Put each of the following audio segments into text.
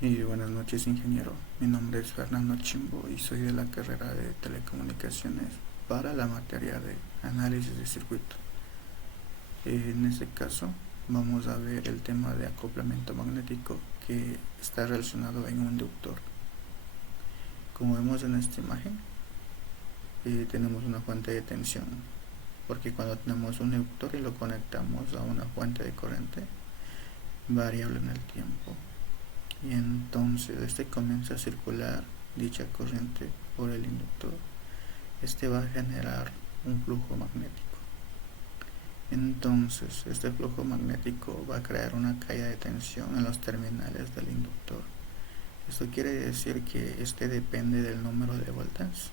Y buenas noches, ingeniero. Mi nombre es Fernando Chimbo y soy de la carrera de telecomunicaciones para la materia de análisis de circuito. En este caso vamos a ver el tema de acoplamiento magnético que está relacionado en un inductor. Como vemos en esta imagen, tenemos una fuente de tensión, porque cuando tenemos un inductor y lo conectamos a una fuente de corriente variable en el tiempo, y entonces este comienza a circular dicha corriente por el inductor, este va a generar un flujo magnético. Entonces este flujo magnético va a crear una caída de tensión en los terminales del inductor. Esto quiere decir que este depende del número de vueltas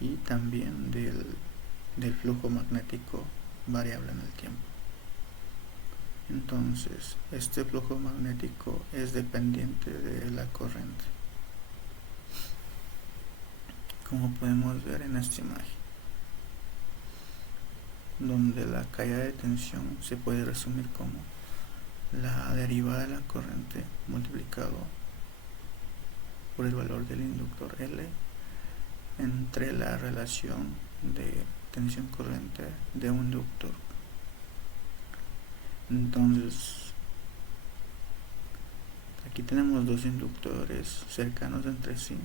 y también del flujo magnético variable en el tiempo. Entonces, este flujo magnético es dependiente de la corriente, como podemos ver en esta imagen, donde la caída de tensión se puede resumir como la derivada de la corriente multiplicado por el valor del inductor L entre la relación de tensión corriente de un inductor. Entonces, aquí tenemos dos inductores cercanos entre sí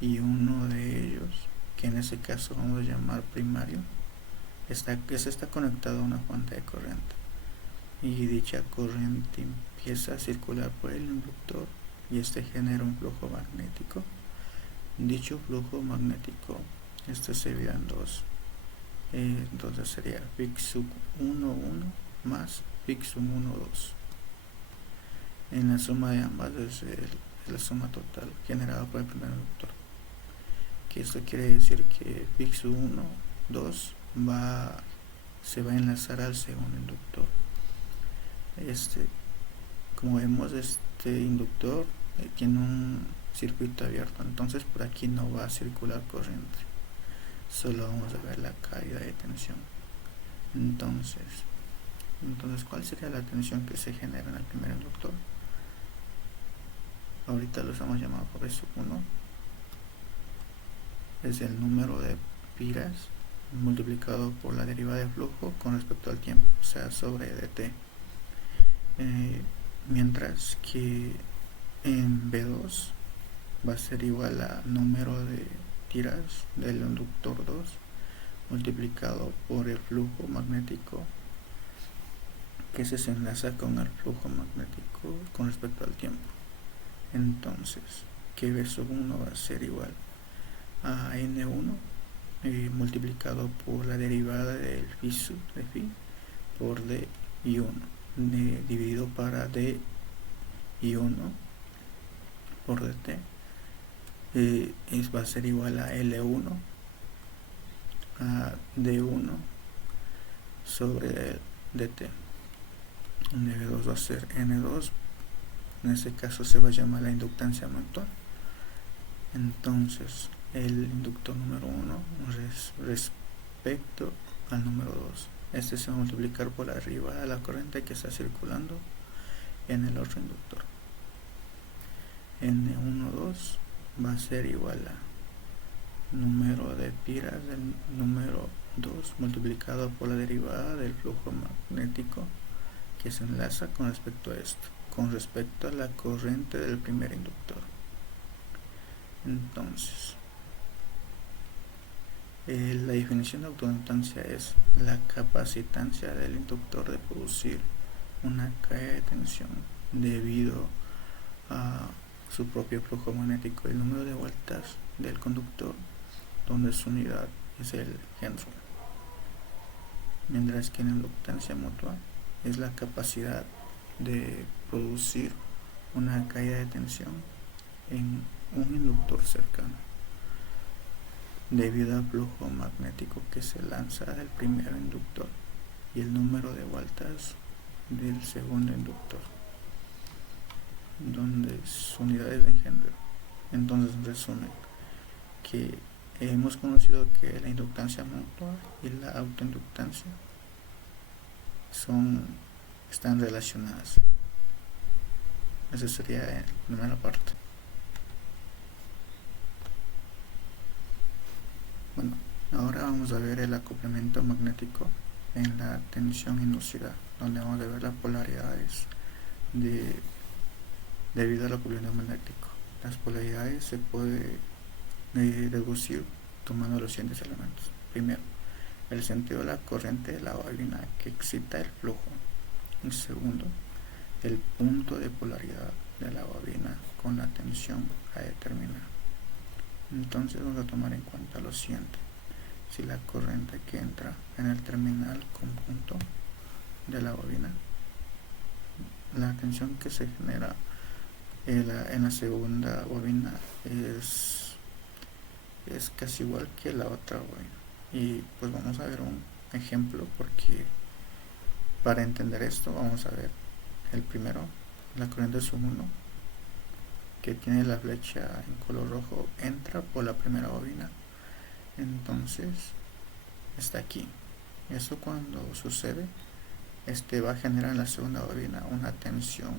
y uno de ellos, que en este caso vamos a llamar primario, está conectado a una fuente de corriente, y dicha corriente empieza a circular por el inductor y este genera un flujo magnético. Dicho flujo magnético se divide en dos, entonces sería Fick sub 1,1 más Fick sub 1,2. En la suma de ambas es la suma total generada por el primer inductor, que esto quiere decir que Fick sub 1,2 se va a enlazar al segundo inductor. Como vemos, este inductor tiene un circuito abierto, entonces por aquí no va a circular corriente, solo vamos a ver la caída de tensión. Entonces ¿cuál sería la tensión que se genera en el primer inductor? Ahorita lo estamos llamando por eso 1, es el número de piras multiplicado por la derivada de flujo con respecto al tiempo, o sea, sobre dt. Mientras que en B2 va a ser igual a número de tiras del inductor 2 multiplicado por el flujo magnético que se enlaza con el flujo magnético con respecto al tiempo. Entonces, que B sub 1 va a ser igual a N1 multiplicado por la derivada del phi sub de phi por D y 1 dividido para D y 1 por dt, va a ser igual a L1 a D1 sobre dt, donde B2 va a ser N2, en este caso se va a llamar la inductancia mutua. Entonces el inductor número 1 respecto al número 2, se va a multiplicar por la derivada de la corriente que está circulando en el otro inductor. N12 va a ser igual a número de piras del número 2 multiplicado por la derivada del flujo magnético que se enlaza con respecto a esto, con respecto a la corriente del primer inductor. Entonces, la definición de autoinductancia es la capacitancia del inductor de producir una caída de tensión debido a su propio flujo magnético, el número de vueltas del conductor, donde su unidad es el Henry. Mientras que en la inductancia mutua es la capacidad de producir una caída de tensión en un inductor cercano debido al flujo magnético que se lanza del primer inductor y el número de vueltas del segundo inductor, donde su unidad es de Henry. Entonces, en resumen, que hemos conocido que la inductancia mutua y la autoinductancia están relacionadas. Esa sería la primera parte. Bueno, ahora vamos a ver el acoplamiento magnético en la tensión inducida, donde vamos a ver las polaridades debido al acoplamiento magnético. Las polaridades se puede deducir tomando los siguientes elementos. Primero, el sentido de la corriente de la bobina que excita el flujo. Y segundo, el punto de polaridad de la bobina con la tensión a determinar. Entonces vamos a tomar en cuenta lo siguiente. Si la corriente que entra en el terminal con punto de la bobina, la tensión que se genera en la segunda bobina es casi igual que la otra bobina. Y pues vamos a ver un ejemplo, porque para entender esto vamos a ver el primero, la corriente sub 1, que tiene la flecha en color rojo, entra por la primera bobina. Entonces está aquí. Eso cuando sucede, va a generar en la segunda bobina una tensión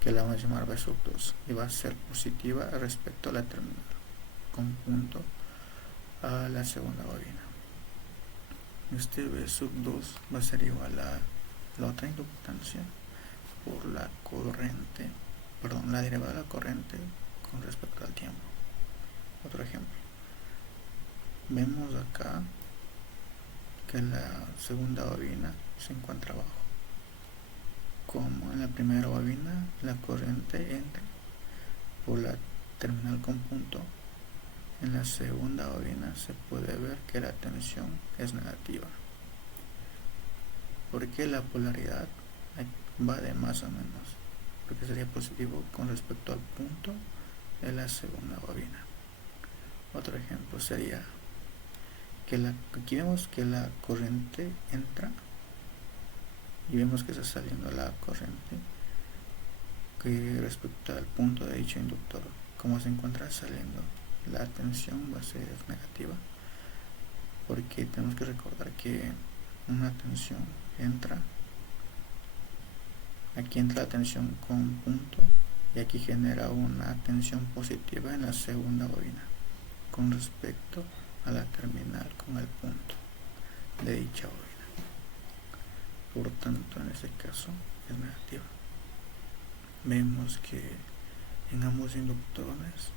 que la vamos a llamar B sub 2 y va a ser positiva respecto a la terminal con punto a la segunda bobina. Este B sub 2 va a ser igual a la otra inductancia por la corriente, perdón, la derivada de la corriente con respecto al tiempo. Otro ejemplo, vemos acá que la segunda bobina se encuentra abajo. Como en la primera bobina la corriente entra por la terminal con punto, en la segunda bobina se puede ver que la tensión es negativa, porque la polaridad va de más a menos, porque sería positivo con respecto al punto de la segunda bobina. Otro ejemplo sería que aquí vemos que la corriente entra y vemos que está saliendo la corriente que respecto al punto de dicho inductor. Como se encuentra saliendo, la tensión va a ser negativa, porque tenemos que recordar que una tensión entra, aquí entra la tensión con punto y aquí genera una tensión positiva en la segunda bobina con respecto a la terminal con el punto de dicha bobina. Por tanto, en ese caso es negativa. Vemos que en ambos inductores,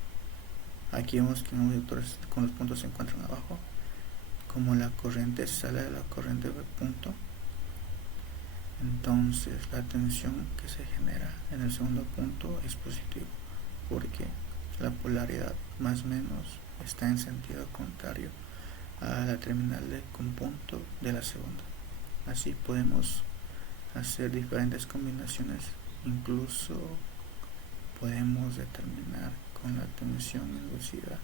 aquí vemos que en ambos inductores con los puntos se encuentran abajo. Como la corriente sale de la corriente de punto, entonces la tensión que se genera en el segundo punto es positivo, porque la polaridad más menos está en sentido contrario a la terminal de conpunto de la segunda. Así podemos hacer diferentes combinaciones, incluso podemos determinar con la tensión inducida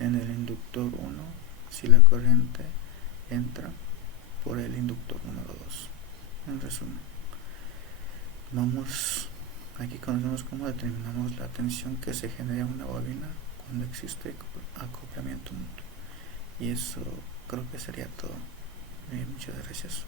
en el inductor 1 si la corriente entra por el inductor número 2. En resumen, aquí conocemos cómo determinamos la tensión que se genera en una bobina cuando existe acoplamiento mutuo. Y eso creo que sería todo. Muchas gracias.